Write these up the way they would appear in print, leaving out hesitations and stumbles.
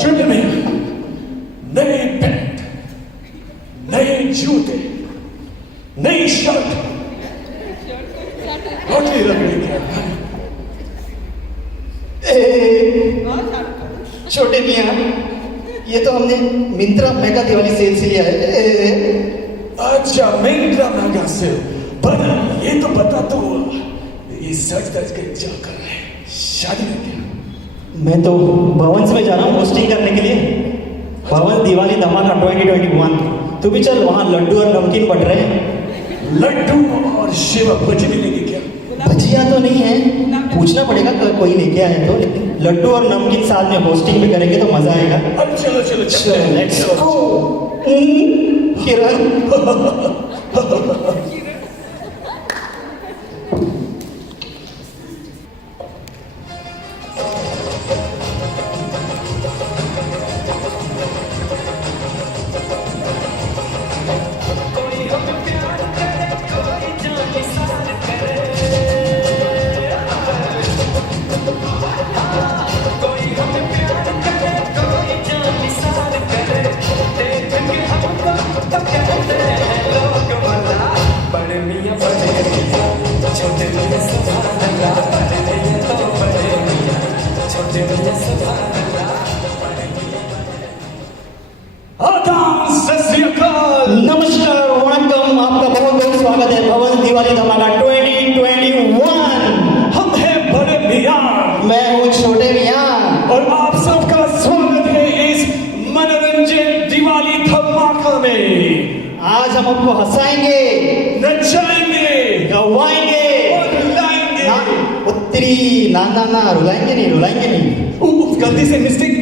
छोटे में नए पैंट, नए जूते, नई शर्ट, रोटी रगड़ी क्या? छोटे मियाँ, ये तो हमने मिंत्रा मेगा दिवाली सेल से लिया है। अच्छा, मिंत्रा मेगा सेल। पर ये तो बता तो, ये सच सच के क्या कर रहे हैं? शादी में क्या? मैं तो भवन में जा रहा हूँ होस्टिंग करने के लिए। भवन दिवाली धमाका 2021। तू भी चल, वहाँ लड्डू और नमकीन बट रहे हैं। लड्डू और शिव भजी मिलेंगे क्या? भजिया तो नहीं है, पूछना पड़ेगा कोई लेके आए तो। लेकिन लड्डू और नमकीन साथ में होस्टिंग भी करेंगे तो मजा आएगा। अब चलो चलो चलो, लेट्स गो। किरण नमस्कार, वणक्कम, आपका बहुत बहुत स्वागत है भवन दिवाली धमाका 2021। हम हैं बड़े मियाँ, मैं हूँ छोटे मियाँ और आप सबका स्वागत है इस मनोरंजन दिवाली धमाका में। आज हम आपको हंसाएंगे, नचाएंगे, गवाएंगे और रुलाएंगे। ना रुलाएंगे नहीं। गलती से मिस्टेक।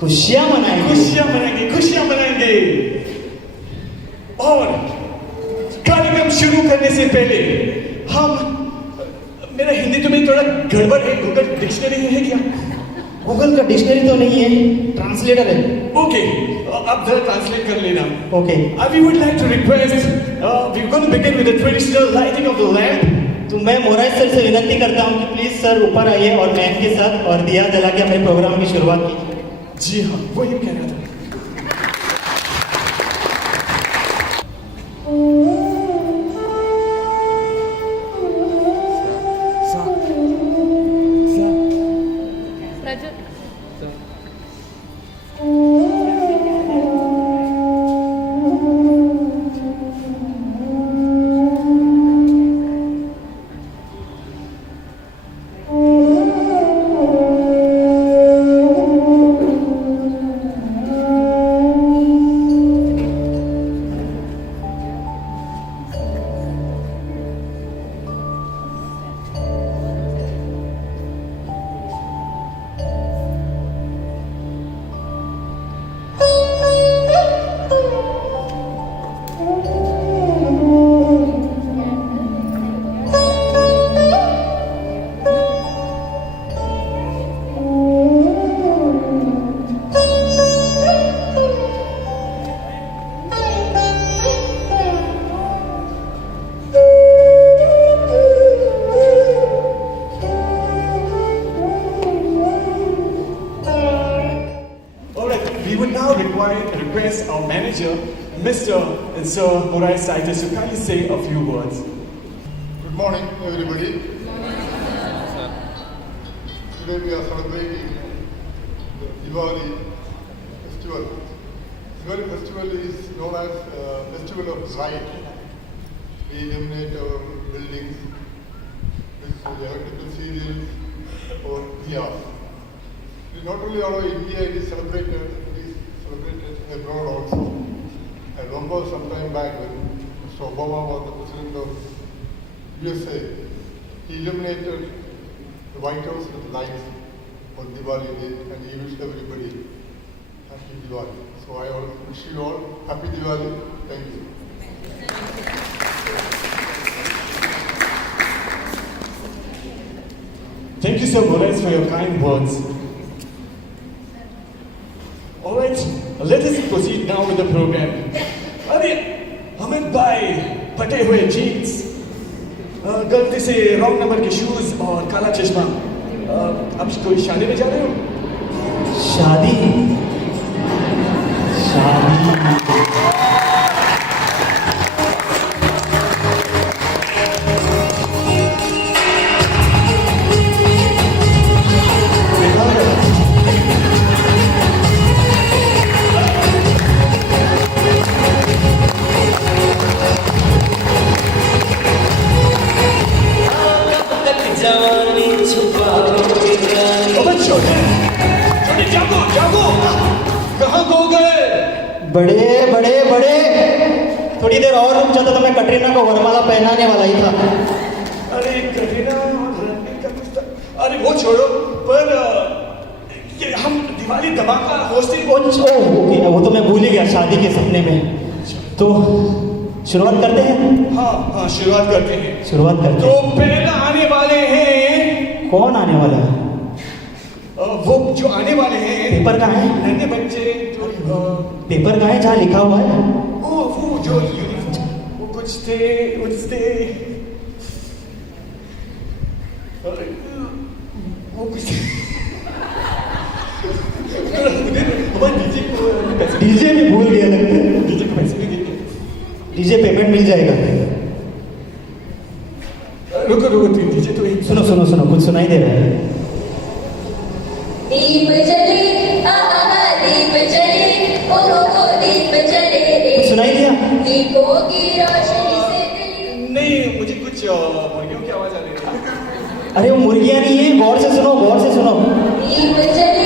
खुशियाँ मनाएंगे। खुशियां मनाएंगे। और कार्यक्रम शुरू करने से पहले मेरा हिंदी तो में थोड़ा गड़बड़ है, गूगल डिक्शनरी है क्या? गूगल का डिक्शनरी तो नहीं है, ट्रांसलेटर है। ओके, आप जरा ट्रांसलेट कर लेना। Okay. We would like to request, we're going to begin with the traditional lighting of the lamp. तो मैं मोराइज सर से विनती करता हूँ कि प्लीज सर ऊपर आइए और मैम के साथ और दिया जला के अपने प्रोग्राम की शुरुआत कीजिए। जी हाँ, वही कह रहा था। Request our manager, Mr. and Sir Moraes Saitis, to kindly say a few words. Good morning, everybody. Today we are celebrating the Diwali festival. Diwali festival is known as Festival of Light. We illuminate our buildings with electrical serials or diyas. It is not only all over India, it is celebrated abroad also. I remember some time back when Mr. Obama was the president of USA, he illuminated the White House with lights on Diwali day and he wished everybody happy Diwali. So I wish you all happy Diwali. Thank you. Thank you, Sir Moraes, for your kind words. All right, let us proceed now with the program. अरे हमें भाई फटे हुए jeans, गलती से wrong number के shoes और काला चश्मा। अब कोई शादी में जा रहे हो? शादी शादी अबे छोटे छोटे जागो जागो, कहाँ खो गए? बड़े बड़े बड़े, थोड़ी देर और रुक जाता तो मैं कटरीना को वरमाला पहनाने वाला ही था। अरे कटरीना और रणबीर का कुछ था। अरे वो छोड़ो, पर ये हम दिवाली धमाका होस्टिंग वो तो मैं भूल ही गया शादी के सपने में। तो शुरुआत करते हैं। हाँ हाँ शुरुआत करते हैं। शुरुआत करते तो हैं। पहला आने वाले हैं कौन आने वाला है? वो जो आने वाले हैं पेपर कहाँ है? नन्हे बच्चे जो पेपर कहाँ है जहाँ लिखा हुआ है? वो जो यूनिफॉर्म वो कुछ थे वो कुछ डीजे को पैसे डीजे भी भूल गया लगता है। डीजे को पैसे भी देंगे। डीजे पेमेंट मिल जाएगा। रुको रुको डीजे तो एक सुनो सुनो सुनो, कुछ सुनाई दे रहा है। दीप जले दीप जले ओ दीप जले कुछ सुनाई दिया? दीपों की रोशनी से दिल नहीं, मुझे कुछ मुर्गियों की आवाज आ रही है। अरे वो मुर्गियाँ नहीं है, गौर से सुनो गौर से सुनो। दीप जले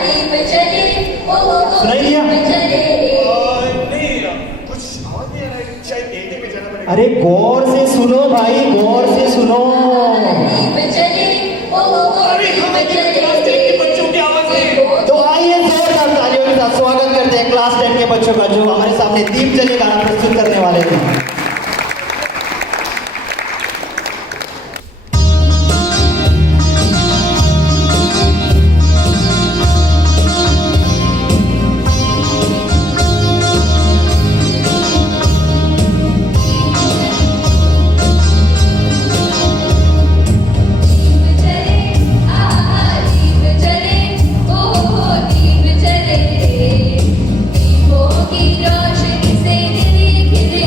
दीप जले ओ सुनाई दिया? दीप जले नहीं कुछ आवाज नहीं आ रहा है, शायद एटी में जाना पड़ेगा। अरे गौर से सुनो भाई, गौर से सुनो। दीप जले ओ अरे हमें दीप क्लास 10 के बच्चों की आवाज है। तो आइए जोरदार तालियों के साथ स्वागत करते हैं क्लास 10 के बच्चों का, जो हमारे सामने दीप जले गाना प्रस्तुत करने वाले हैं। दीप जले ओ दीप जले दीपों की रोशनी से दिल खिले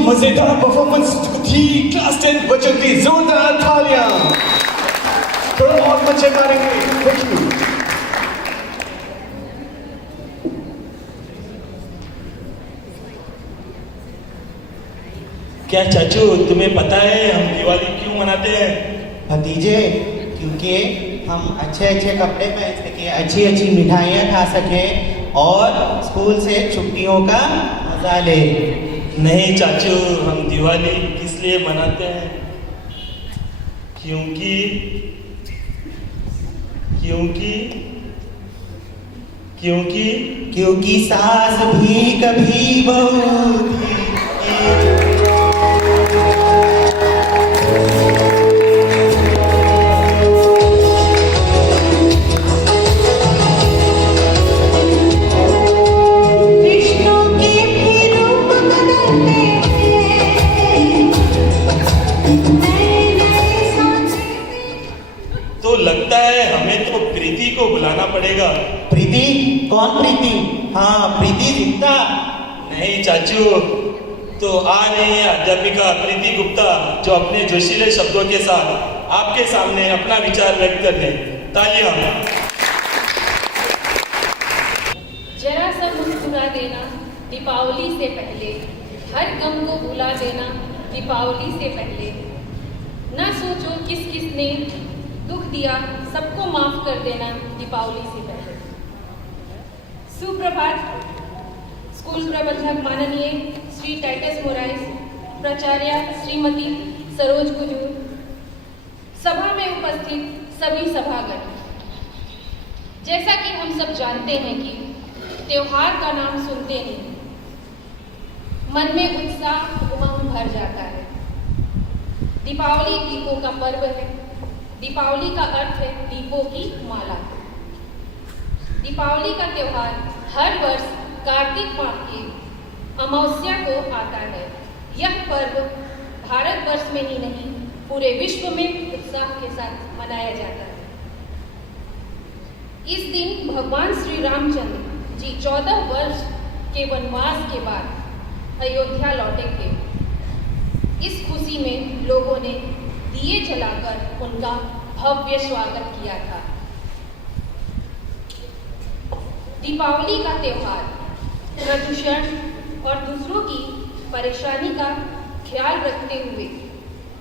मजेदार परफॉर्मेंस थी क्लास 10 बच्चों की जोरदार तालियां तो और बच्चे मारेंगे थैंक यू क्या चाचू तुम्हें पता है हम दिवाली क्यों मनाते हैं? भतीजे, क्योंकि हम अच्छे अच्छे कपड़े पहन सके, अच्छी अच्छी मिठाइयाँ खा सके और स्कूल से छुट्टियों का मजा ले। नहीं चाचू, हम दिवाली किस लिए मनाते हैं? क्योंकि क्योंकि क्योंकि क्योंकि सास भी कभी बहू थी। तो लगता है हमें तो प्रीति को बुलाना पड़ेगा। प्रीति? कौन प्रीति? हाँ, प्रीति गुप्ता। नहीं चाचू, तो आ रही है अध्यापिका प्रीति गुप्ता, जो अपने जोशीले शब्दों के साथ आपके सामने अपना विचार व्यक्त करते हैं। तालियां। जरा सा मुस्कुरा देना दीपावली से पहले, हर गम को भुला देना दीपावली से पहले। ना सोचो किस किस ने दुख दिया, सबको माफ कर देना दीपावली से पहले। सुप्रभात। स्कूल प्रबंधक माननीय श्री टाइटस मोराइस, प्राचार्य श्रीमती सरोज गुजूर, सभा में उपस्थित सभी सभागण, जैसा कि हम सब जानते हैं कि त्योहार का नाम सुनते ही मन में उत्साह उमंग भर जाता है। दीपावली दीपों का पर्व है। दीपावली का अर्थ है दीपों की माला। दीपावली का त्योहार हर वर्ष कार्तिक माह की अमावस्या को आता है। यह पर्व भारतवर्ष में ही नहीं, पूरे विश्व में उत्साह के साथ मनाया जाता है। इस दिन भगवान श्री रामचंद्र जी 14 वर्ष के वनवास के बाद अयोध्या लौटे थे। इस खुशी में लोगों ने दिए जलाकर उनका भव्य स्वागत किया था। दीपावली का त्योहार प्रदूषण और दूसरों की परेशानी का ख्याल रखते हुए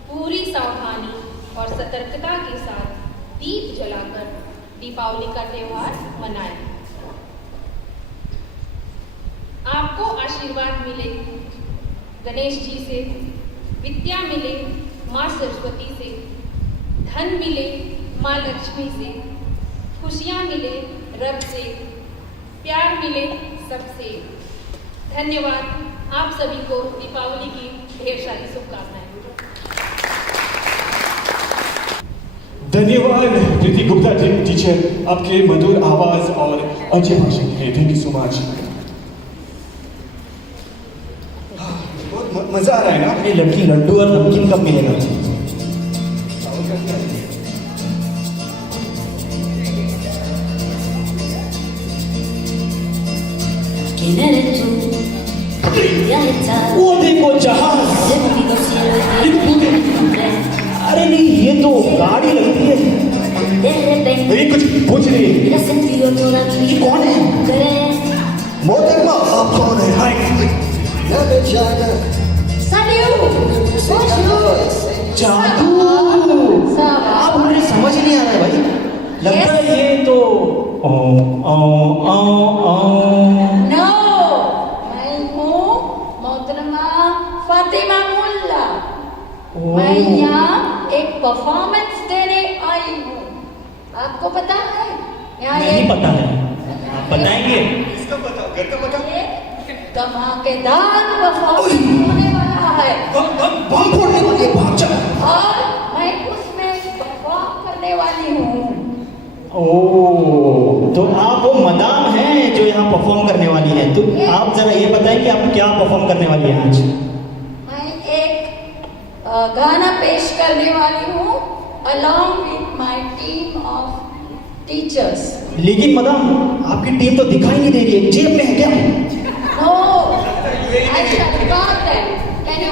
पूरी सावधानी और सतर्कता के साथ दीप जलाकर दीपावली का त्योहार मनाएं। आपको आशीर्वाद मिले गणेश जी से, विद्या मिले माँ सरस्वती से, धन मिले माँ लक्ष्मी से, खुशियाँ मिले रब से, प्यार मिले सबसे। धन्यवाद। आप सभी को दीपावली की ढेर सारी शुभकामनाएं। धन्यवाद प्रीति गुप्ता टीचर, आपके मधुर आवाज और अच्छे भाषण के लिए थैंक यू सो मच। बहुत मजा आ रहा है ना? ये लड़की लड्डू और नमकीन कब मिलेगा? वो देखो जहाज। अरे नहीं, ये तो गाड़ी लगती है। ये कुछ पूछ रही है। ये कौन है? मोहतरमा, आप कौन है? हाय। जादू। आप मुझे समझ नहीं आ रहा है भाई। लगता है ये तो नो, मैं हूँ मोहतरमा फातिमा मुल्ला। मैं यहाँ एक परफॉर्मेंस देने आई हूँ। आपको पता है? यहाँ नहीं पता है, आप बताएंगे? इसका बताओ, घर का बताओ। धमाकेदार परफॉर्मेंस होने वाला है बम फोड़ने वाले, भाग जाओ। और मैं उसमें परफॉर्म करने वाली हूँ। ओह, तो आप वो मदाम हैं जो यहाँ परफॉर्म करने वाली हैं। तो आप जरा ये बताएं कि आप क्या परफॉर्म करने वाली हैं आज? मैं एक गाना पेश करने वाली हूँ along with my team of teachers. लेकिन मदाम, आपकी टीम तो दिखाई नहीं दे रही है, जेब में है क्या? No, I shall got them. Can you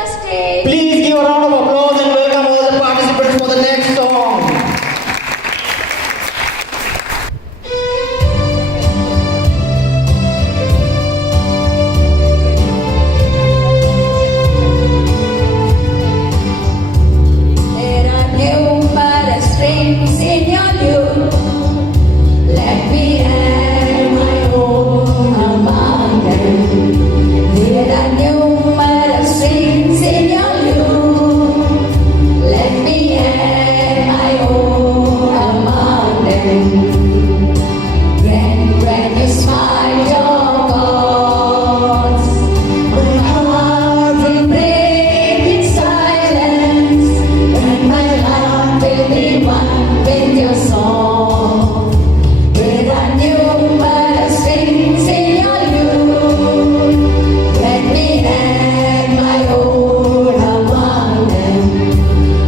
the stage. Please give a round of applause and welcome all the participants for the next song. There are numerous strings in your lute. Let me add my own among them. There are numerous strings in your lute. Let me add my own among them. When you smile your chords, my heart will break in silence. When my heart will be one with your song. There are numerous strings in your lute. Let me add my own among them.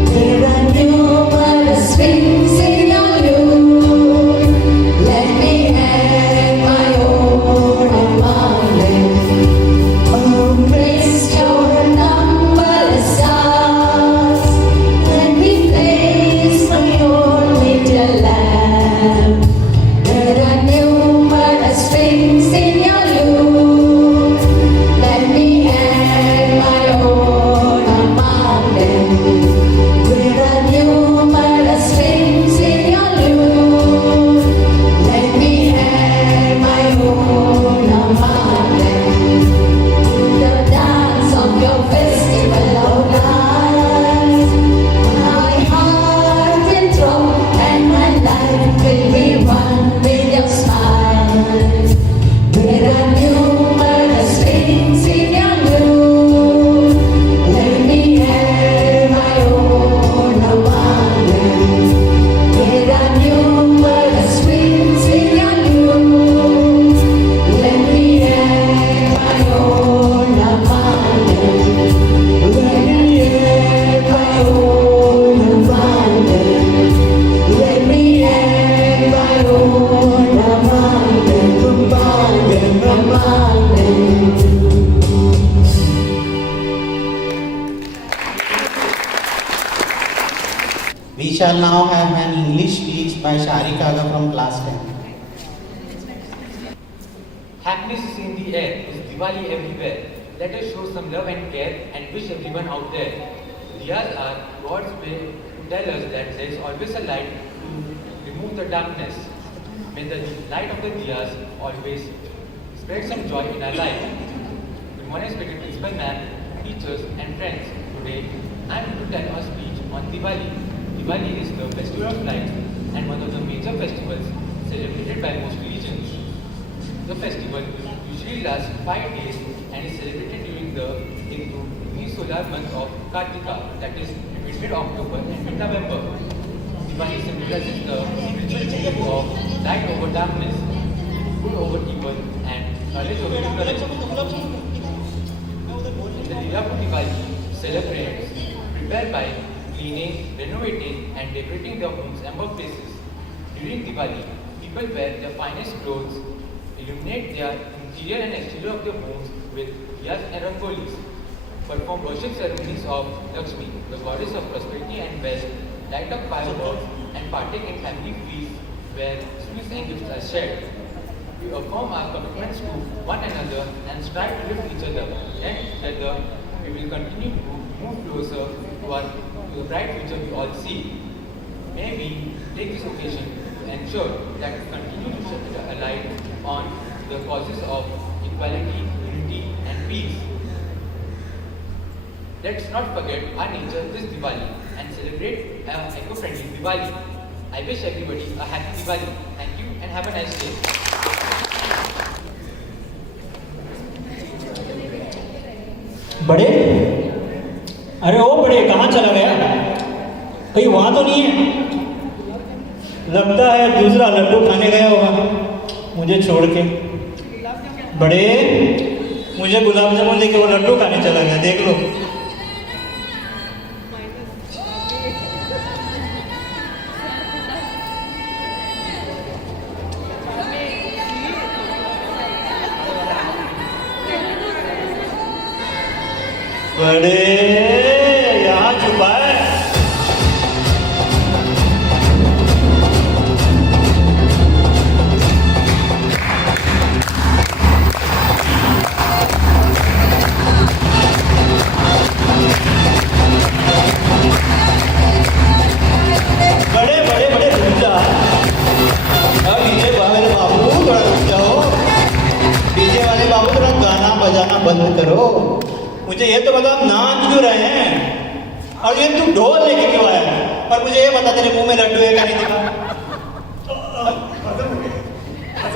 There are numerous strings in your lute. Let me add my own among them. Oh, praise your numberless stars. Let me place my own little lamb. There are numerous strings in your lute. Let me add my own among them. There are numerous strings in your lute. Let me add my own among them. The dance of your festival of light. My heart will throb and my life will be one with your smile. There are numerous strings in your lute. Let me add my own among them. There are numerous strings in your lute. Let me add my own among them. Let me add my own among them. Let me add my own among them, among them. We shall now have an English speech by Sharika Aga from class 10. Happiness is in the air, it's Diwali everywhere. Let us show some love and care and wish everyone out there. Diyas are God's way to tell us that there is always a light to remove the darkness. May the light of the diyas always spread some joy in our life. Good morning, respected principal ma'am, teachers and friends. Today I am going to tell a speech on Diwali. Diwali is the festival of lights and one of the major festivals celebrated by most religions. The festival usually lasts 5 days and is celebrated during the solar month of Kartika, that is mid-October and mid-November. Diwali symbolizes the spiritual victory of light over darkness, good over evil, and knowledge over ignorance. The Leela Diwali celebrates prepare by cleaning, renovating, and decorating their homes and workplaces. During Diwali, people wear their finest clothes, illuminate their interior and exterior of their homes with diyas and rangolis, perform worship ceremonies of Lakshmi, the goddess of prosperity and wealth, light up fireworks, and partake in family feasts where sweets and gifts are shared. We affirm our commitments to one another and strive to lift each other, and together we will continue to move closer to the bright future we all see. May we take this occasion to ensure that we continue to shed a light on the causes of equality, unity, and peace. Let's not forget our nature this Diwali and celebrate an eco-friendly Diwali. I wish everybody a happy Diwali. Thank you and have a nice day. बड़े, अरे ओ बड़े, कहाँ चला गया? कहीं वहाँ तो नहीं है? लगता है दूसरा लड्डू खाने गया होगा मुझे छोड़ के। बड़े, मुझे गुलाब जामुन लेके वो लड्डू खाने चला गया, देख लो। बड़े यहाँ छुपा है। बड़े बड़े बड़े रुक जा। अब डीजे वाले बाबू थोड़ा रुक जाओ। डीजे वाले बाबू थोड़ा गाना बजाना बंद करो। मुझे ये तो बताओ नाच क्यों रहे हैं? और ये तू ढोल लेके क्यों आया है? और मुझे ये बता तेरे मुंह में लड्डू है का नहीं दिखा?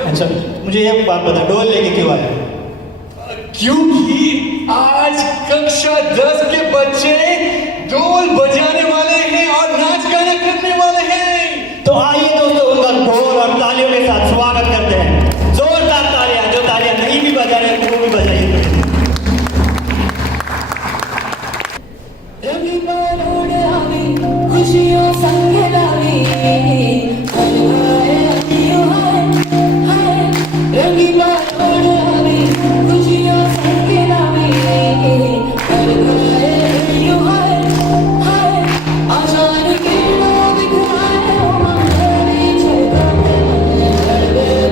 अच्छा मुझे ये बात बता, ढोल लेके क्यों आया? क्योंकि आज कक्षा 10 के बच्चे ढोल बजाने वाले हैं और नाच गाना करने वाले हैं। तो आइए दोस्तों उनका ढोल और तालियों के साथ स्वागत करते हैं। जोरदार तालियां, जो तालियां नहीं भी बजा रहे हैं वो भी बजाइए। खुशियों संग लावी रंगी बालोड़ आवी खुशियों संग लावी आजान के लोग दिखाए मंगली छगा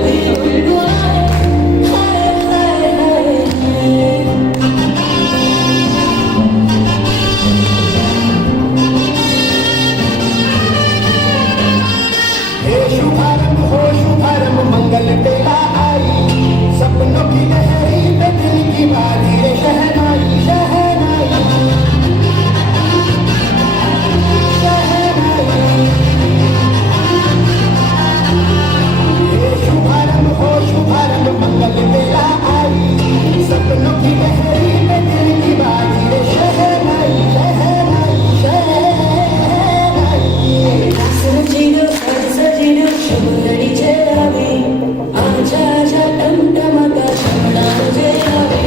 भी गुलगुलाए हाय हाय हाय। शुभारंभ मंगल बेला आई सपनों की लहरी पे दिल की बारी रे शहनाई शहनाई शहनाई। शुभारंभ मंगल बेला आई सपनों की लहरी पे दिल की बारी रे शहनाई शहनाई शहनाई। सजीनो सजीनो शुभ घड़ी चलावे आजा आजा टमटमा का शमणा मुझे आवे।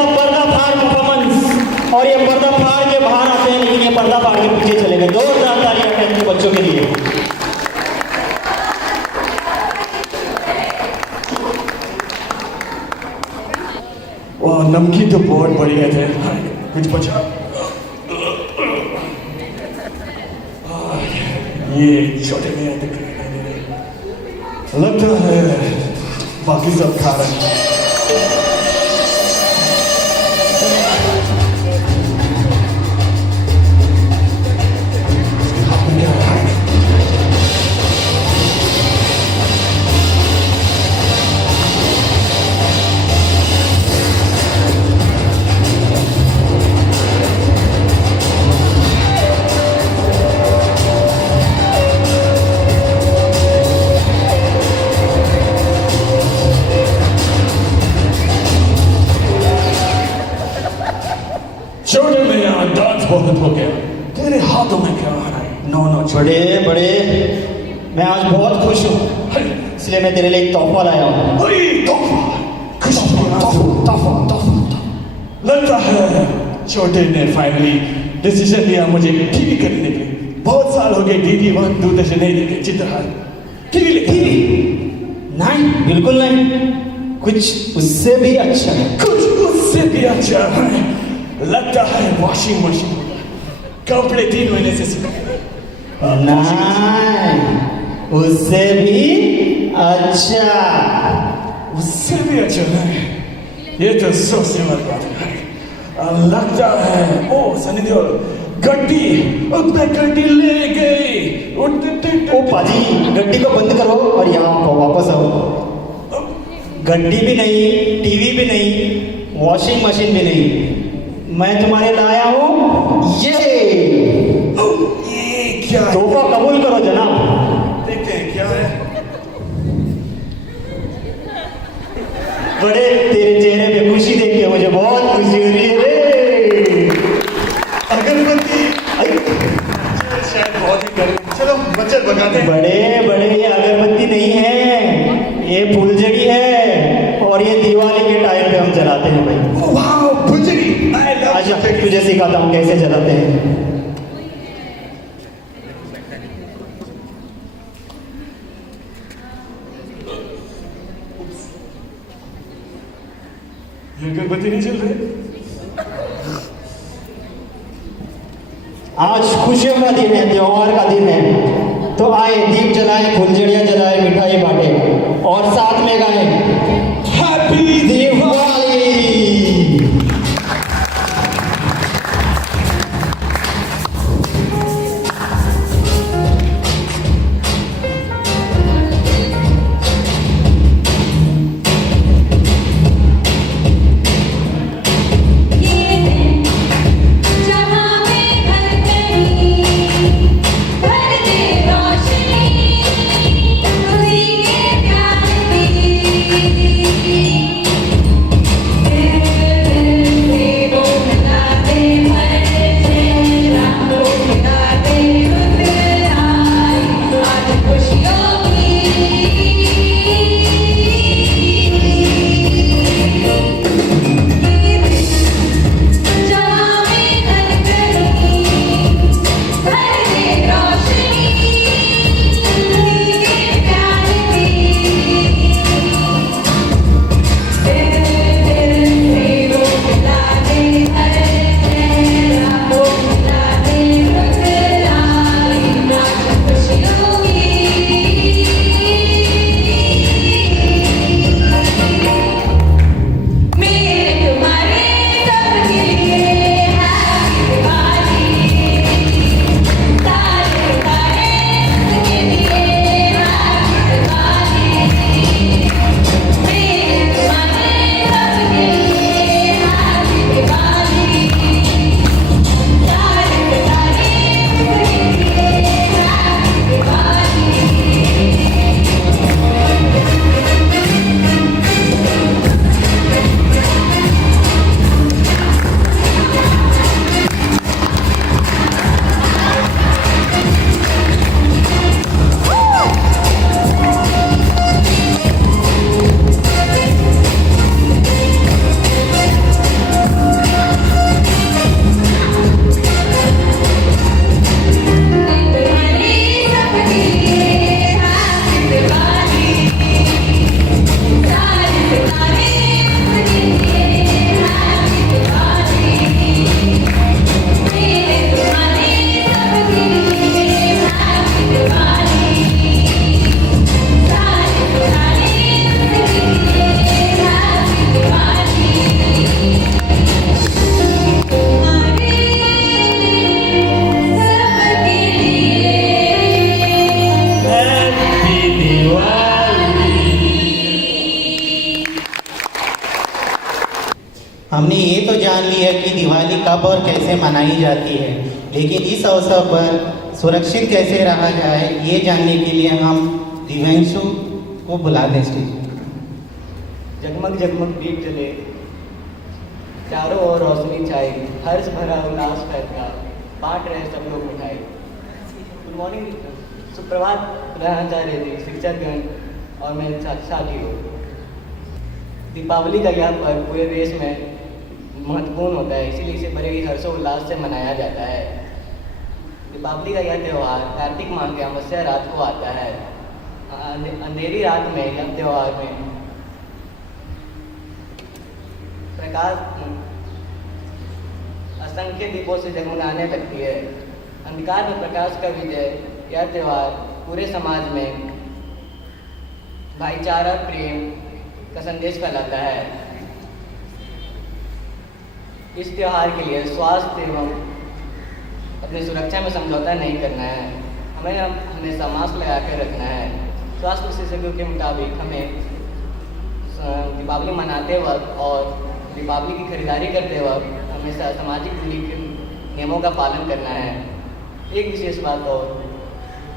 था पर्दाफाड़ परफॉर्मेंस और ये पर्दाफाड़ के बाहर आते हैं लेकिन ये पर्दाफाड़ के पीछे चले गए। जोरदार तालियां टेंथ के बच्चों के लिए। वाह, नमकीन तो बहुत बढ़िया थे। कुछ बचा? ये छोटे में दिख रहे हैं। लगता है बाकी सब खा रहे हैं। छोटे में यहाँ डांस बहुत हो गया। तेरे हाथों में क्या है? नो नो बड़े बड़े, मैं आज बहुत खुश हूँ इसलिए मैं तेरे लिए एक तोहफा लाया हूँ। लगता है छोटे ने फाइनली डिसीजन लिया मुझे टीवी करने के लिए। बहुत साल हो गए DD1 दूरदर्शन नहीं देखे। चित्रहार टीवी नहीं, बिल्कुल नहीं, कुछ उससे भी अच्छा है। कुछ उससे भी अच्छा है। लगता है वॉशिंग मशीन। कपड़े 3 महीने से सूखे। नहीं, उससे भी अच्छा। उससे भी अच्छा है। ये तो सोचने वाली बात है। लगता है ओ सनी देओल गड्डी, मैं गड्डी ले गई। ओ पाजी, गड्डी को बंद करो और यहाँ वापस आओ। गड्डी भी नहीं, टीवी भी नहीं, वॉशिंग मशीन भी नहीं, मैं तुम्हारे लाया हूँ ये क्या है? तोहफा कबूल करो जनाब। देखते हैं क्या है। बड़े तेरे चेहरे पे खुशी देख के मुझे बहुत खुशी हो रही है रे। अगरबत्ती शायद बहुत ही गर्म। चलो बच्चे भगाते हैं। बड़े बड़े, ये अगरबत्ती नहीं है, ये फुलझड़ी है और ये दिवाली के टाइम पे हम जलाते हैं भाई। वाह, फुलझड़ी। अच्छा, तुझे सिखाता हूँ कैसे जलाते हैं। ये अगरबत्ती नहीं चल रही। आज खुशियों का दिन है, त्योहार का दिन है, तो आए दीप जलाएं, फुलझड़ियां जलाएं, मिठाई बांटे और साथ में गाएं हैप्पी दिवाली। ये दिन जहाँ में घर कहीं भर दे रोशनी, उसी के प्यार की हमने ये तो जान लिया कि दिवाली कब और कैसे मनाई जाती है, लेकिन इस अवसर पर सुरक्षित कैसे रहा जाए ये जानने के लिए हम दिव्यांशु को बुला दें स्टेज। जगमग जगमग दीप जले, चारों ओर रोशनी छाई, हर्ष भरा उल्लास फैलता, बांट रहे सब लोग मिठाई। गुड मॉर्निंग, सुप्रभात प्रधानाचार्य जी, शिक्षकगण और मेरे साथियों। दीपावली का यह पर्व पूरे देश में महत्वपूर्ण होता है, इसीलिए इसे बड़े ही हर्षोल्लास से मनाया जाता है। दीपावली का यह त्यौहार कार्तिक माह के अमावस्या रात को आता है। अंधेरी रात में यह त्यौहार में प्रकाश असंख्य दीपों से जगमगाने लगती है। अंधकार में प्रकाश का विजय, यह त्यौहार पूरे समाज में भाईचारा प्रेम का संदेश फैलाता है। इस त्यौहार के लिए स्वास्थ्य एवं अपनी सुरक्षा में समझौता नहीं करना है। हमें हमेशा मास्क लगा कर रखना है। स्वास्थ्य विशेषज्ञों के मुताबिक हमें दीपावली मनाते वक्त और दीपावली की खरीदारी करते वक्त हमेशा सामाजिक दूरी के नियमों का पालन करना है। एक विशेष बात और,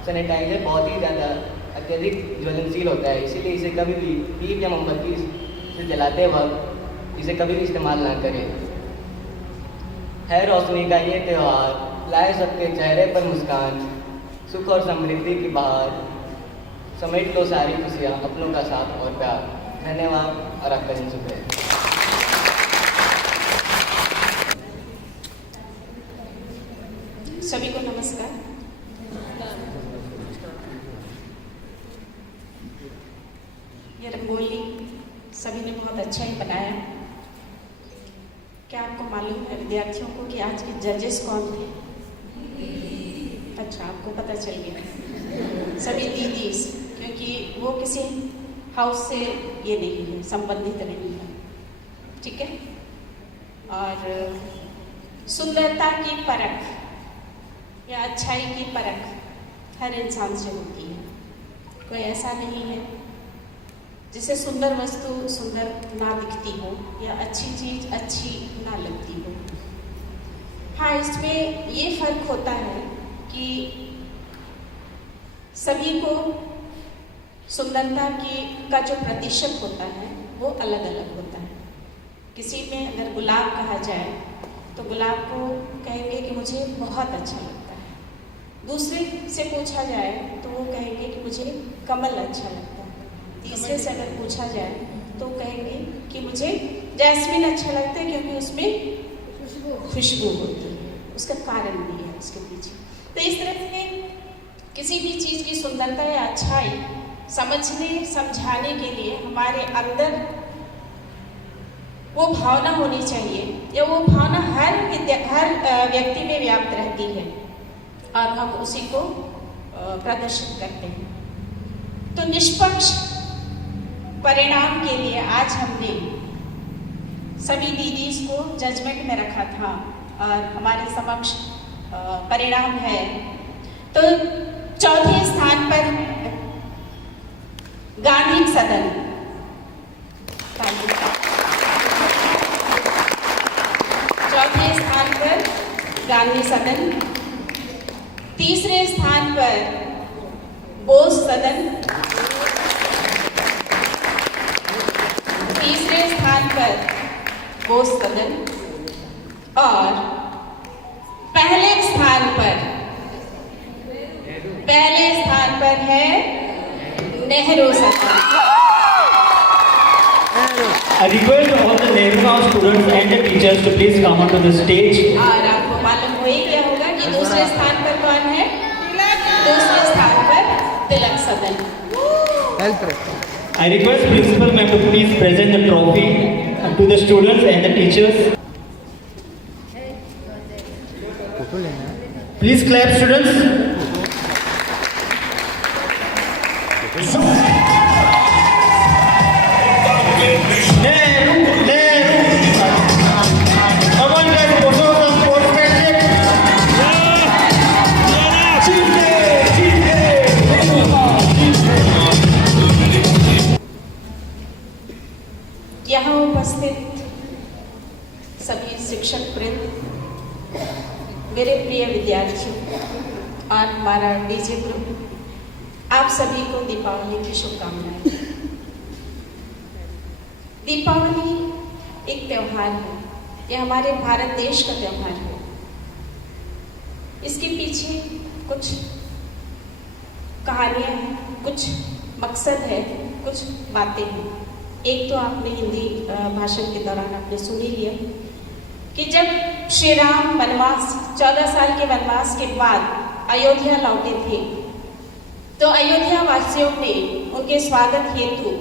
सैनिटाइजर बहुत ही ज़्यादा अत्यधिक ज्वलनशील होता है, इसीलिए इसे कभी भी दीप या मोमबत्ती से जलाते वक्त इसे कभी भी इस्तेमाल ना करें। है रोशनी का ये त्यौहार, लाए सबके चेहरे पर मुस्कान, सुख और समृद्धि की बहार, समेट लो सारी खुशियाँ अपनों का साथ और प्यार। धन्यवाद और आपका दिन शुभ रहे। सभी को नमस्कार। ये रंगोली सभी ने बहुत अच्छा ही बनाया। क्या आपको मालूम है विद्यार्थियों को कि आज के जजेस कौन थे? अच्छा, आपको पता चल गया। सभी दीदीज, क्योंकि वो किसी हाउस से ये नहीं है, संबंधित नहीं है, ठीक है। और सुंदरता की परख या अच्छाई की परख हर इंसान से होती है। कोई ऐसा नहीं है जिसे सुंदर वस्तु सुंदर ना दिखती हो या अच्छी चीज़ अच्छी ना लगती हो। हाँ, इसमें ये फर्क होता है कि सभी को सुंदरता का जो प्रतिशत होता है वो अलग अलग होता है। किसी में अगर गुलाब कहा जाए तो गुलाब को कहेंगे कि मुझे बहुत अच्छा लगता है। दूसरे से पूछा जाए तो वो कहेंगे कि मुझे कमल अच्छा लगता है। तीसरे से अगर पूछा जाए तो कहेंगे कि मुझे जैस्मिन अच्छा लगता है क्योंकि उसमें खुशबू होती है। उसका कारण भी है उसके पीछे। तो इस तरह से किसी भी चीज़ की सुंदरता या अच्छाई समझने समझाने के लिए हमारे अंदर वो भावना होनी चाहिए, या वो भावना हर व्यक्ति में व्याप्त रहती है और हम उसी को प्रदर्शित करते हैं। तो निष्पक्ष परिणाम के लिए आज हमने सभी दीदीज को जजमेंट में रखा था और हमारे समक्ष परिणाम है। तो चौथे स्थान पर गांधी सदन, चौथे स्थान पर गांधी सदन, तीसरे स्थान पर बोस सदन, तीसरे स्थान पर बोस सदन और पहले स्थान पर है नेहरू सदन। I request all the Nehru House students and the teachers to please come onto the stage. और आपको मालूम हो ही गया होगा कि दूसरे स्थान पर कौन है? दूसरे स्थान पर तिलक सदन। I request principal ma'am to please present the trophy to the students and the teachers. Please clap, students. यहाँ उपस्थित शिक्षक वृंद, मेरे प्रिय विद्यार्थियों और हमारा डीजे ग्रुप, आप सभी को दीपावली की शुभकामनाएं। दीपावली एक त्यौहार है, ये हमारे भारत देश का त्यौहार है। इसके पीछे कुछ कहानियां हैं, कुछ मकसद है, कुछ बातें हैं। एक तो आपने हिंदी भाषण के दौरान आपने सुन ही लिया कि जब श्री राम वनवास 14 साल के वनवास के बाद अयोध्या लौटे थे, तो अयोध्या वासियों ने उनके स्वागत हेतु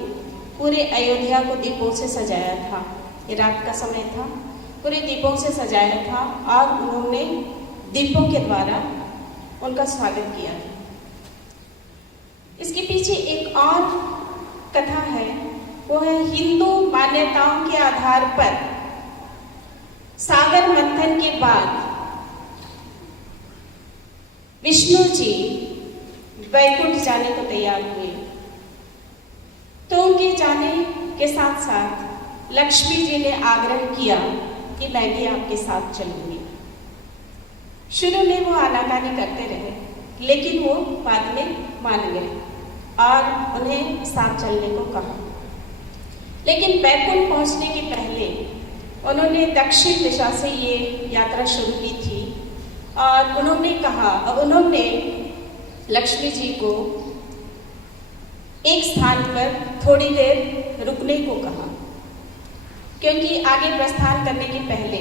पूरे अयोध्या को दीपों से सजाया था। ये रात का समय था, पूरे दीपों से सजाया था और उन्होंने दीपों के द्वारा उनका स्वागत किया। इसके पीछे एक और कथा है, वो है हिंदू मान्यताओं के आधार पर सागर मंथन के बाद विष्णु जी वैकुंठ जाने को तैयार हुए। तो उनके जाने के साथ साथ लक्ष्मी जी ने आग्रह किया कि मैं भी आपके साथ चलूंगी। शुरू में वो आनाकानी करते रहे, लेकिन वो बाद में मान गए और उन्हें साथ चलने को कहा। लेकिन वैकुंठ पहुंचने के पहले उन्होंने दक्षिण दिशा से ये यात्रा शुरू की थी और उन्होंने लक्ष्मी जी को एक स्थान पर थोड़ी देर रुकने को कहा, क्योंकि आगे प्रस्थान करने के पहले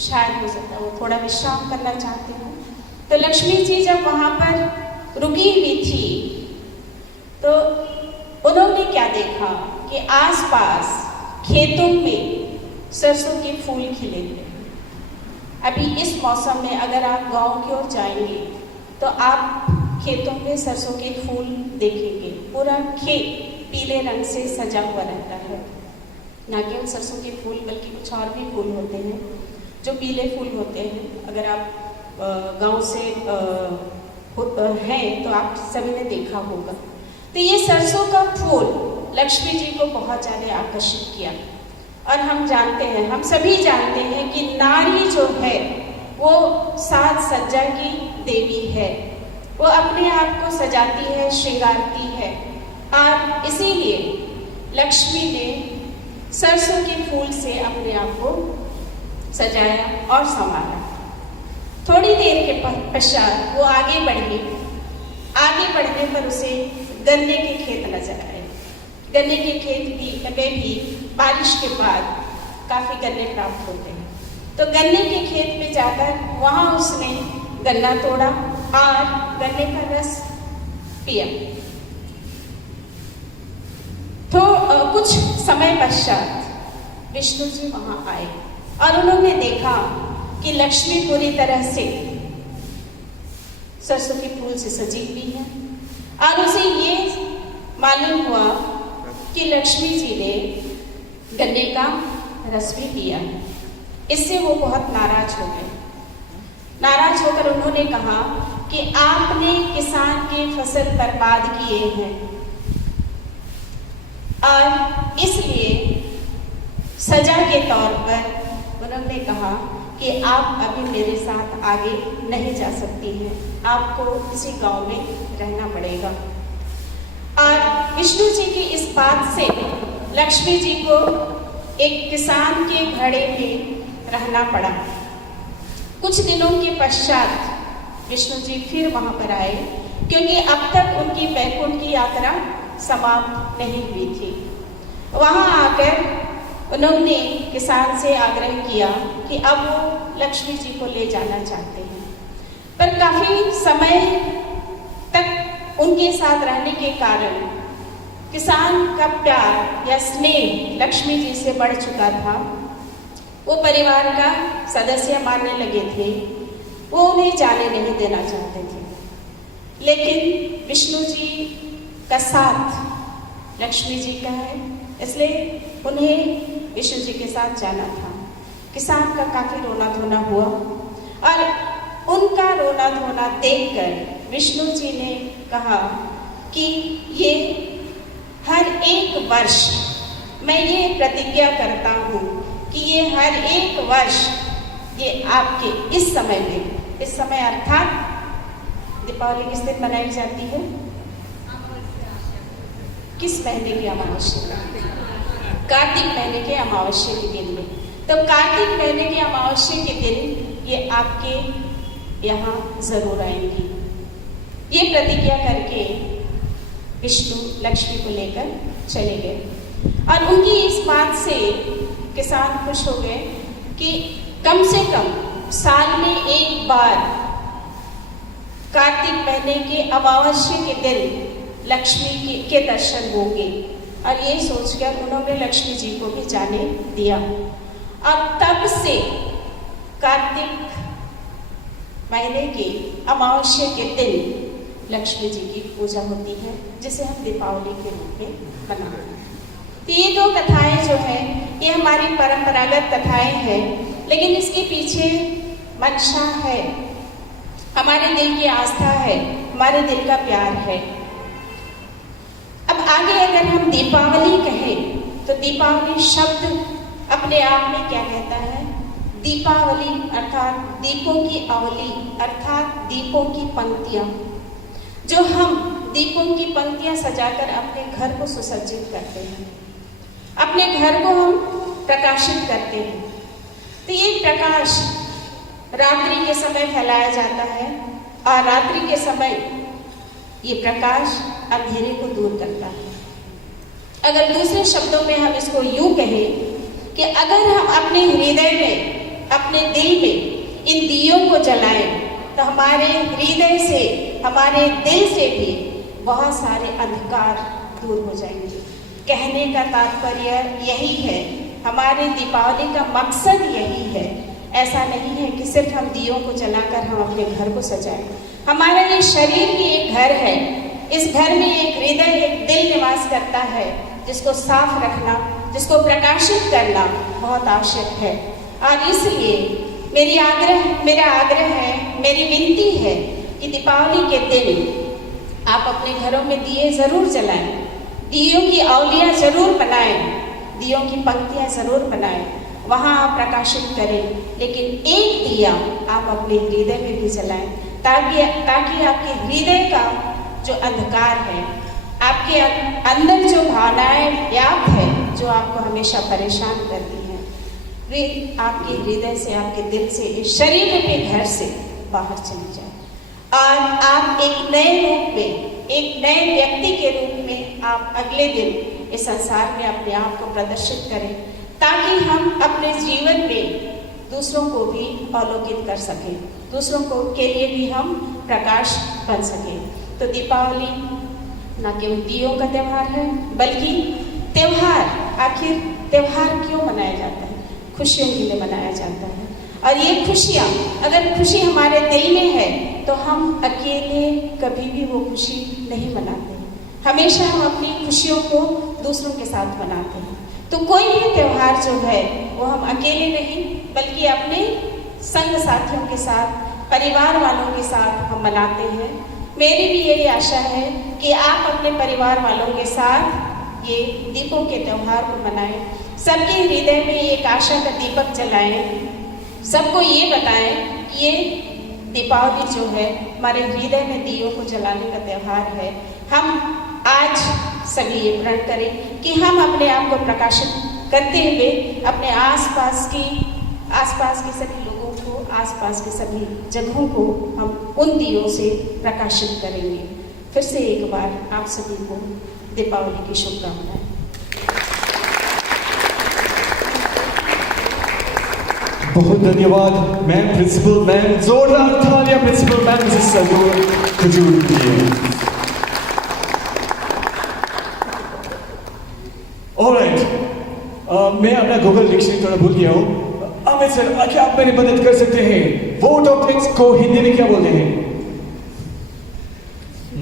शायद हो सकता है वो थोड़ा विश्राम करना चाहते हो। तो लक्ष्मी जी जब वहां पर रुकी हुई थी तो उन्होंने क्या देखा कि आसपास खेतों में सरसों के फूल खिले थे। अभी इस मौसम में अगर आप गांव की ओर जाएंगे तो आप खेतों में सरसों के फूल देखेंगे। पूरा खेत पीले रंग से सजा हुआ रहता है। ना केवल सरसों के फूल बल्कि कुछ और भी फूल होते हैं जो पीले फूल होते हैं। अगर आप गांव से हैं तो आप सभी ने देखा होगा। तो ये सरसों का फूल लक्ष्मी जी को बहुत ज़्यादा आकर्षित किया। और हम सभी जानते हैं कि नारी जो है वो साज सज्जा की देवी है। वो अपने आप को सजाती है, श्रृंगारती है और इसीलिए लक्ष्मी ने सरसों के फूल से अपने आप को सजाया और संवारा। थोड़ी देर के पश्चात वो आगे बढ़ी। आगे बढ़ने पर उसे गन्ने के खेत नजर आए। गन्ने के खेत में भी बारिश के बाद काफी गन्ने प्राप्त होते हैं। तो गन्ने के खेत में जाकर वहां उसने गन्ना तोड़ा और गन्ने का रस पिया। तो कुछ समय पश्चात विष्णु जी वहां आए और उन्होंने देखा कि लक्ष्मी पूरी तरह से सरसों के फूल से सजी हुई है और उसे ये मालूम हुआ कि लक्ष्मी जी ने गन्ने का रस भी पिया। इससे वो बहुत नाराज हो गए। नाराज होकर उन्होंने कहा कि आपने किसान की फसल बर्बाद किए हैं और इसलिए सजा के तौर पर उन्होंने कहा कि आप अभी मेरे साथ आगे नहीं जा सकती हैं, आपको इसी गांव में रहना पड़ेगा। और विष्णु जी की इस बात से लक्ष्मी जी को एक किसान के घड़े में रहना पड़ा। कुछ दिनों के पश्चात विष्णु जी फिर वहां पर आए, क्योंकि अब तक उनकी वैकुंठ की यात्रा समाप्त नहीं हुई थी। वहां आकर उन्होंने किसान से आग्रह किया कि अब वो लक्ष्मी जी को ले जाना चाहते हैं, पर काफी समय तक उनके साथ रहने के कारण किसान का प्यार या स्नेह लक्ष्मी जी से बढ़ चुका था। वो परिवार का सदस्य मानने लगे थे, वो उन्हें जाने नहीं देना चाहते थे। लेकिन विष्णु जी का साथ लक्ष्मी जी का है, इसलिए उन्हें विष्णु जी के साथ जाना था। किसान का काफी रोना धोना हुआ और उनका रोना धोना देखकर विष्णु जी ने कहा कि ये हर एक वर्ष मैं ये प्रतिज्ञा करता हूँ कि ये हर एक वर्ष ये आपके इस समय अर्थात दीपावली किस दिन मनाई जाती है? किस महीने की अमावस्या? कार्तिक महीने के अमावस्या के दिन में। तो कार्तिक महीने के अमावस्या के दिन ये आपके यहाँ जरूर आएंगी। ये प्रतिज्ञा करके विष्णु लक्ष्मी को लेकर चले गए और उनकी इस बात से किसान खुश हो गए कि कम से कम साल में एक बार कार्तिक महीने के अमावस्या के दिन लक्ष्मी के दर्शन होंगे। और ये सोचकर उन्होंने लक्ष्मी जी को भी जाने दिया और तब से कार्तिक महीने के अमावस्या के दिन लक्ष्मी जी की पूजा होती है, जिसे हम दीपावली के रूप में मनाते हैं। तो ये दो कथाएं जो है ये हमारी परंपरागत कथाएं हैं, लेकिन इसके पीछे मंशा है, हमारे दिल की आस्था है, हमारे दिल का प्यार है। अब आगे अगर हम दीपावली कहें तो दीपावली शब्द अपने आप में क्या कहता है? दीपावली अर्थात दीपों की अवली, अर्थात दीपों की पंक्तियां, जो हम दीपों की पंक्तियां सजाकर अपने घर को सुसज्जित करते हैं, अपने घर को हम प्रकाशित करते हैं। तो ये प्रकाश रात्रि के समय फैलाया जाता है और रात्रि के समय ये प्रकाश अंधेरे को दूर करता है। अगर दूसरे शब्दों में हम इसको यूं कहें कि अगर हम अपने हृदय में, अपने दिल में इन दियों को जलाएं तो हमारे हृदय से, हमारे दिल से भी बहुत सारे अंधकार दूर हो जाएंगे। कहने का तात्पर्य यही है, हमारे दीपावली का मकसद यही है। ऐसा नहीं है कि सिर्फ हम दियों को जलाकर हम अपने घर को सजाएं। हमारा ये शरीर भी एक घर है, इस घर में एक हृदय, एक दिल निवास करता है, जिसको साफ रखना, जिसको प्रकाशित करना बहुत आवश्यक है। और इसलिए मेरा आग्रह है, मेरी विनती है कि दीपावली के दिन आप अपने घरों में दिए जरूर जलाएं, दियों की अवलियां जरूर बनाएं, दियों की पंक्तियां जरूर बनाएं, वहां आप प्रकाशित करें। लेकिन एक दिया आप अपने हृदय में भी जलाएं, ताकि आपके हृदय का जो अंधकार है, आपके अंदर जो भावनाएं व्याप्त है, जो आपको हमेशा परेशान करती हैं, वे आपके हृदय से, आपके दिल से, इस शरीर के घर से बाहर चली जाए और आप एक नए रूप में, एक नए व्यक्ति के रूप में आप अगले दिन इस संसार में अपने आप को प्रदर्शित करें, ताकि हम अपने जीवन में दूसरों को भी अवलोकित कर सकें, दूसरों को के लिए भी हम प्रकाश बन सकें। तो दीपावली न केवल दियों का त्यौहार है, बल्कि त्यौहार, आखिर त्यौहार क्यों मनाया जाता है? खुशियों के लिए मनाया जाता है। और ये खुशियाँ, अगर खुशी हमारे दिल में है तो हम अकेले कभी भी वो खुशी नहीं मनाते हैं। हमेशा हम अपनी खुशियों को दूसरों के साथ मनाते हैं। तो कोई भी त्यौहार जो है वो हम अकेले नहीं, बल्कि अपने संग साथियों के साथ, परिवार वालों के साथ हम मनाते हैं। मेरी भी यही आशा है कि आप अपने परिवार वालों के साथ ये दीपों के त्यौहार को मनाएं, सबके हृदय में एक आशा का दीपक जलाएं, सबको ये बताएं कि ये दीपावली जो है हमारे हृदय में दियों को जलाने का त्यौहार है। हम आज सभी ये प्रण करें कि हम अपने आप को प्रकाशित करते हुए अपने आसपास के सभी लोगों को, आसपास के सभी जगहों को हम उन दियों से प्रकाशित करेंगे। फिर से एक बार आप सभी को दीपावली की शुभकामनाएं। बहुत धन्यवाद मैम, प्रिंसिपल मैम, जोरदार तालियां प्रिंसिपल मैम मिसेस सरूर खजूर के लिए। ऑलराइट, मैं अपना गूगल डिक्शनरी थोड़ा भूल गया हूँ। अमित सर, क्या आप मेरी मदद कर सकते हैं? वोट ऑफ थैंक्स को हिंदी में क्या बोलते हैं?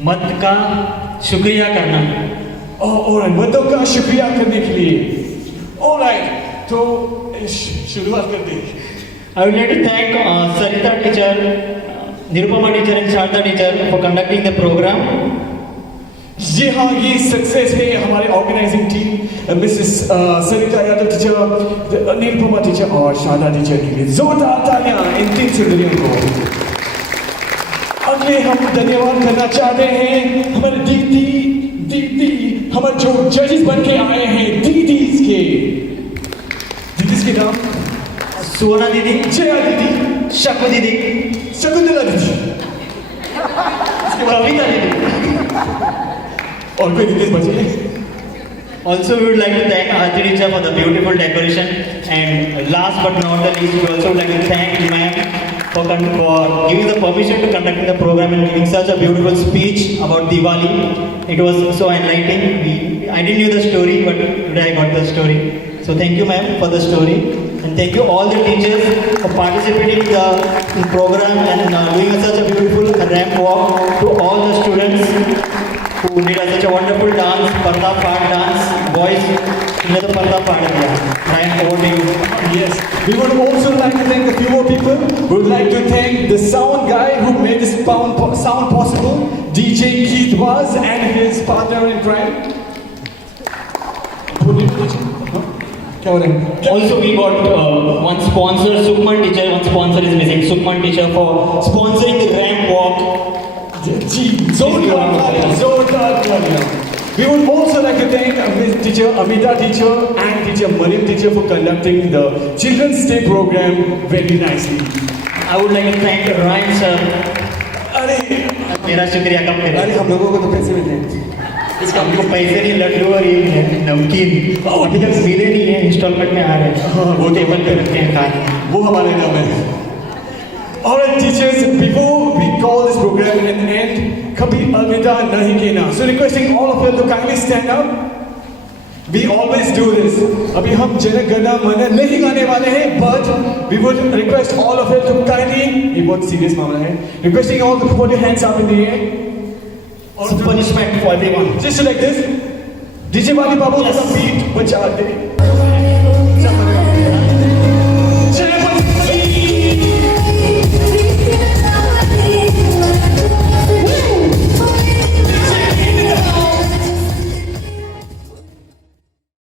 मत का शुक्रिया करना। ऑलराइट, मतों का शुक्रिया करने के लिए। ऑलराइट, तो शुरुआत करते हैं। I would like to thank Sarita teacher, Nirupama teacher and Sharda teacher for conducting the program. जी हाँ, ये सक्सेस है हमारे ऑर्गेनाइजिंग टीम, मिसेस सरिता यादव टीचर, नीलपमा टीचर और शारदा टीचर के लिए जोरदार तालियां इन 3 सुंदरियों को। अगले हम धन्यवाद करना चाहते हैं हमारे दीदी हमारे जो जजेस बन के आए हैं, दीदीज के नाम सुवर्णा दीदी, जया दीदी, शकु दीदी, शकुंतला दीदी, कविता दीदी। और कोई दीदी बचे? Also, we would like to thank Aarti teacher for the beautiful decoration, and last but not the least, we also would like to thank ma'am for giving the permission to conduct the program and giving such a beautiful speech about Diwali. It was so enlightening. I didn't know the story, but today I got the story. So thank you, ma'am, for the story, and thank you all the teachers for participating in the program and doing such a beautiful ramp walk to all the students who did such a wonderful dance, Parda Paat dance. Boys, you the Parda Paat diya. Ryan, over to you. Yes, we would also like to thank a few more people. We would like to thank the sound guy who made this sound possible, DJ Keith Waz and his partner in crime. Also, we got one sponsor, Sukhman teacher. One sponsor is missing, Sukhman teacher, for sponsoring the ramp walk. We would also like to thank teacher Amita teacher and teacher Marim teacher for conducting the Children's Day program very nicely. I would like to thank Ryan sir. अरे मेरा शुक्रिया कम करें। अरे हम लोगों को तो पैसे मिलते हैं। इसका हमको पैसे नहीं, लड्डू और ये नमकीन अभी तक मिले नहीं है, इंस्टॉलमेंट में आ रहे हैं। हाँ, वो टेबल पे रखते हैं खाने, वो हमारे नाम है। Alright teachers, before we call this program an end, kabhi alvida nahi kehna. So requesting all of you to kindly stand up. We always do this. अभी हम जनक गण मन नहीं गाने वाले हैं, but we would request all of you to kindly, ये बहुत serious मामला है, requesting all to put your hands up in the air. Some punishment for everyone. Just like this. DJ Wali Babu, yes. Beat बजा दे.